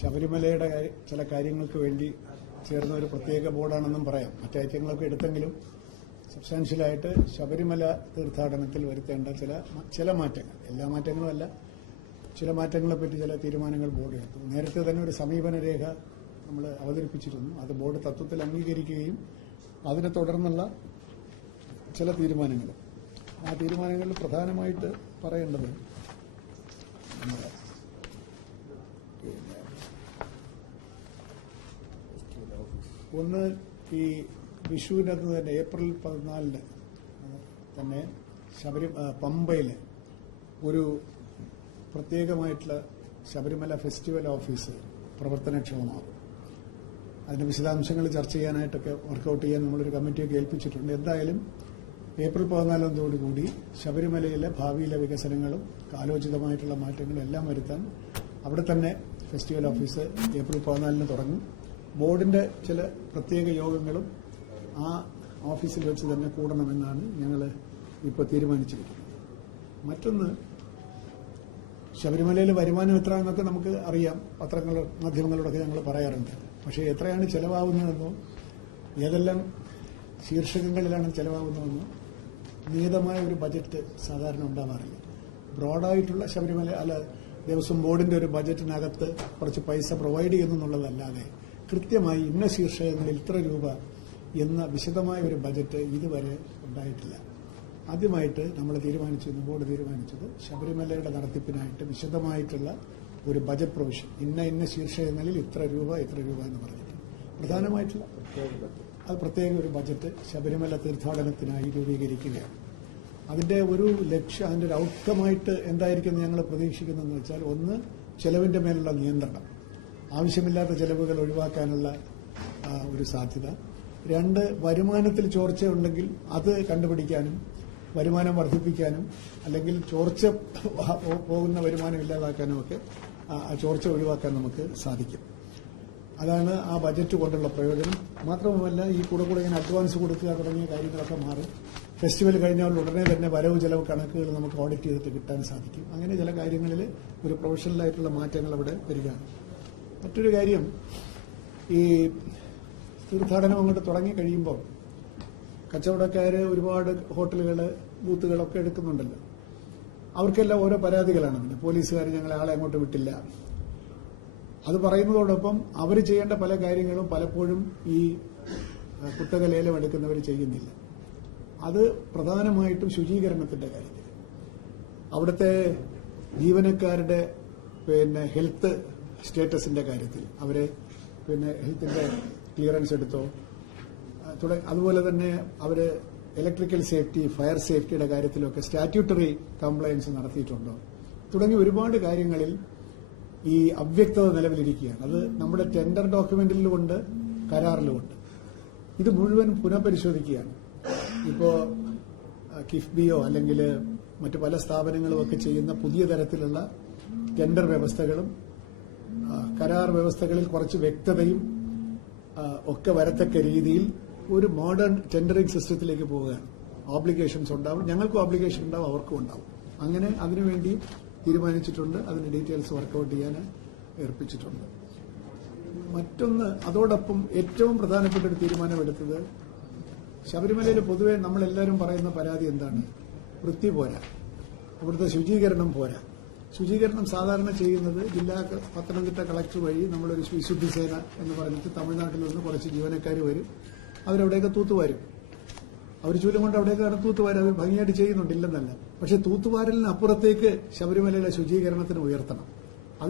ശബരിമലയുടെ ചില കാര്യങ്ങൾക്ക് വേണ്ടി ചേർന്ന ഒരു പ്രത്യേക ബോർഡാണെന്നും പറയാം. മറ്റൈറ്റങ്ങളൊക്കെ എടുത്തെങ്കിലും സബ്സ്റ്റാൻഷ്യലായിട്ട് ശബരിമല തീർത്ഥാടനത്തിൽ വരുത്തേണ്ട ചില മാറ്റങ്ങൾ, എല്ലാ മാറ്റങ്ങളും അല്ല, ചില മാറ്റങ്ങളെപ്പറ്റി ചില തീരുമാനങ്ങൾ ബോർഡ് എടുത്തു. നേരത്തെ തന്നെ ഒരു സമീപന രേഖ നമ്മൾ അവതരിപ്പിച്ചിരുന്നു. അത് ബോർഡ് തത്വത്തിൽ അംഗീകരിക്കുകയും അതിനെ തുടർന്നുള്ള ചില തീരുമാനങ്ങൾ, ആ തീരുമാനങ്ങളിൽ പ്രധാനമായിട്ട് പറയേണ്ടത് ഒന്ന്, ഈ വിഷുവിനകത്ത് തന്നെ ഏപ്രിൽ 14 തന്നെ പമ്പയിൽ ഒരു പ്രത്യേകമായിട്ടുള്ള ശബരിമല ഫെസ്റ്റിവൽ ഓഫീസ് പ്രവർത്തനക്ഷമമാകും. അതിന്റെ വിശദാംശങ്ങൾ ചർച്ച ചെയ്യാനായിട്ടൊക്കെ വർക്കൌട്ട് ചെയ്യാൻ നമ്മളൊരു കമ്മിറ്റിയൊക്കെ ഏൽപ്പിച്ചിട്ടുണ്ട്. എന്തായാലും ഏപ്രിൽ 14 ശബരിമലയിലെ ഭാവിയിലെ വികസനങ്ങളും കാലോചിതമായിട്ടുള്ള മാറ്റങ്ങളും എല്ലാം വരുത്താൻ അവിടെ തന്നെ ഫെസ്റ്റിവൽ ഓഫീസ് ഏപ്രിൽ 14 തുടങ്ങും. ബോർഡിന്റെ ചില പ്രത്യേക യോഗങ്ങളും ആ ഓഫീസിൽ വെച്ച് തന്നെ കൂടണമെന്നാണ് ഞങ്ങൾ ഇപ്പോൾ തീരുമാനിച്ചിരിക്കുന്നത്. മറ്റൊന്ന്, ശബരിമലയിൽ വരുമാനം എത്ര എന്നൊക്കെ നമുക്ക് അറിയാം, മാധ്യമങ്ങളോടൊക്കെ ഞങ്ങൾ പറയാറുണ്ട്. പക്ഷേ എത്രയാണ് ചെലവാകുന്നതെന്നോ ഏതെല്ലാം ശീർഷകങ്ങളിലാണ് ചെലവാകുന്നതെന്നോ നിയതമായ ഒരു ബജറ്റ് സാധാരണ ഉണ്ടാവാറില്ല. ബ്രോഡായിട്ടുള്ള ശബരിമല ദേവസ്വം ബോർഡിന്റെ ഒരു ബജറ്റിനകത്ത് കുറച്ച് പൈസ പ്രൊവൈഡ് ചെയ്യുന്നുള്ളതല്ലാതെ കൃത്യമായി ഇന്ന ശീർഷകങ്ങളിൽ ഇത്ര രൂപ എന്ന വിശദമായ ഒരു ബജറ്റ് ഇതുവരെ ഉണ്ടായിട്ടില്ല. ആദ്യമായിട്ട് നമ്മൾ ബോർഡ് തീരുമാനിച്ചത് ശബരിമലയുടെ നടത്തിപ്പിനായിട്ട് വിശദമായിട്ടുള്ള ഒരു ബജറ്റ് പ്രൊവിഷൻ, ഇന്ന ശീർഷകങ്ങളിൽ ഇത്ര രൂപ എന്ന് പറഞ്ഞിട്ട് പ്രധാനമായിട്ടുള്ള പ്രത്യേക ഒരു ബജറ്റ് ശബരിമല തീർത്ഥാടനത്തിനായി രൂപീകരിക്കുകയാണ്. അതിന്റെ ഒരു ലക്ഷ്യം, അതിന്റെ ഒരു ഔട്ട്കമായിട്ട് എന്തായിരിക്കും ഞങ്ങൾ പ്രതീക്ഷിക്കുന്നതെന്ന് വെച്ചാൽ, ഒന്ന്, ചെലവിന്റെ മേലുള്ള നിയന്ത്രണം, ആവശ്യമില്ലാത്ത ചെലവുകൾ ഒഴിവാക്കാനുള്ള ഒരു സാധ്യത. രണ്ട്, വരുമാനത്തിൽ ചോർച്ചയുണ്ടെങ്കിൽ അത് കണ്ടുപിടിക്കാനും വരുമാനം വർദ്ധിപ്പിക്കാനും അല്ലെങ്കിൽ ചോർച്ച പോകുന്ന വരുമാനം ഇല്ലാതാക്കാനും ഒക്കെ ആ ചോർച്ച ഒഴിവാക്കാൻ നമുക്ക് സാധിക്കും. അതാണ് ആ ബജറ്റ് കൊണ്ടുള്ള പ്രയോജനം. മാത്രവുമല്ല, ഈ കൂടെ ഇങ്ങനെ അഡ്വാൻസ് കൊടുക്കുക തുടങ്ങിയ കാര്യങ്ങളൊക്കെ മാറും. ഫെസ്റ്റിവൽ കഴിഞ്ഞാൽ ഉടനെ തന്നെ വരവ് ചെലവ് കണക്കുകൾ നമുക്ക് ഓഡിറ്റ് ചെയ്തിട്ട് കിട്ടാൻ സാധിക്കും. അങ്ങനെ ചില കാര്യങ്ങളിൽ ഒരു പ്രൊഫഷണലായിട്ടുള്ള മാറ്റങ്ങൾ അവിടെ വരികയാണ്. മറ്റൊരു കാര്യം, ഈ തീർത്ഥാടനം അങ്ങോട്ട് തുടങ്ങിക്കഴിയുമ്പോൾ കച്ചവടക്കാർ ഒരുപാട് ഹോട്ടലുകൾ, ബൂത്തുകളൊക്കെ എടുക്കുന്നുണ്ടല്ലോ. അവർക്കെല്ലാം ഓരോ പരാതികളാണ്. പിന്നെ പോലീസുകാർ ഞങ്ങളെ ആളെ അങ്ങോട്ട് വിട്ടില്ല, അത് പറയുന്നതോടൊപ്പം അവർ ചെയ്യേണ്ട പല കാര്യങ്ങളും പലപ്പോഴും ഈ കുത്തക ലേലം എടുക്കുന്നവർ ചെയ്യുന്നില്ല. അത് പ്രധാനമായിട്ടും ശുചീകരണത്തിന്റെ കാര്യത്തിൽ, അവിടുത്തെ ജീവനക്കാരുടെ ഹെൽത്ത് സ്റ്റേറ്റസിന്റെ കാര്യത്തിൽ അവരെ ഹെൽത്തിന്റെ ക്ലിയറൻസ് എടുത്തോ, അതുപോലെ തന്നെ അവര് ഇലക്ട്രിക്കൽ സേഫ്റ്റി, ഫയർ സേഫ്റ്റിയുടെ കാര്യത്തിലൊക്കെ സ്റ്റാറ്റ്യൂട്ടറി കംപ്ലയൻസ് നടത്തിയിട്ടുണ്ടോ, തുടങ്ങി ഒരുപാട് കാര്യങ്ങളിൽ ഈ അവ്യക്തത നിലവിലിരിക്കുകയാണ്. അത് നമ്മുടെ ടെൻഡർ ഡോക്യുമെന്റിലുമുണ്ട്, കരാറിലുമുണ്ട്. ഇത് മുഴുവൻ പുനഃപരിശോധിക്കുകയാണ്. ഇപ്പോ കിഫ്ബിയോ അല്ലെങ്കിൽ മറ്റു പല സ്ഥാപനങ്ങളും ഒക്കെ ചെയ്യുന്ന പുതിയ തരത്തിലുള്ള ടെൻഡർ വ്യവസ്ഥകളും കരാർ വ്യവസ്ഥകളിൽ കുറച്ച് വ്യക്തതയും ഒക്കെ വരത്തക്ക രീതിയിൽ ഒരു മോഡേൺ ടെൻഡറിംഗ് സിസ്റ്റത്തിലേക്ക് പോവുകയാണ്. ഓബ്ലിഗേഷൻസ് ഉണ്ടാവും, ഞങ്ങൾക്കും ഓബ്ലിഗേഷൻ ഉണ്ടാവും, അവർക്കും ഉണ്ടാവും. അങ്ങനെ അതിനുവേണ്ടി തീരുമാനിച്ചിട്ടുണ്ട്. അതിന്റെ ഡീറ്റെയിൽസ് വർക്കൌട്ട് ചെയ്യാൻ ഏർപ്പിച്ചിട്ടുണ്ട്. മറ്റൊന്ന്, അതോടൊപ്പം ഏറ്റവും പ്രധാനപ്പെട്ട ഒരു തീരുമാനമെടുത്തത്, ശബരിമലയിൽ പൊതുവെ നമ്മളെല്ലാവരും പറയുന്ന പരാതി എന്താണ്? വൃത്തി പോരാ, ഇവിടുത്തെ ശുചീകരണം പോരാ. ശുചീകരണം സാധാരണ ചെയ്യുന്നത് പത്തനംതിട്ട കളക്ടർ വഴി നമ്മളൊരു വിശുദ്ധി സേന എന്ന് പറഞ്ഞിട്ട് തമിഴ്നാട്ടിൽ നിന്ന് കുറച്ച് ജീവനക്കാർ വരും, അവരവിടെയൊക്കെ തൂത്തുവാരും. അവർ ചൂലും കൊണ്ട് അവിടെയൊക്കെ തൂത്തുവാരും, അവർ ഭംഗിയായിട്ട് ചെയ്യുന്നുണ്ട്, ഇല്ലെന്നല്ല. പക്ഷെ തൂത്തുവാരലിന് അപ്പുറത്തേക്ക് ശബരിമലയുടെ ശുചീകരണത്തിന് ഉയർത്തണം.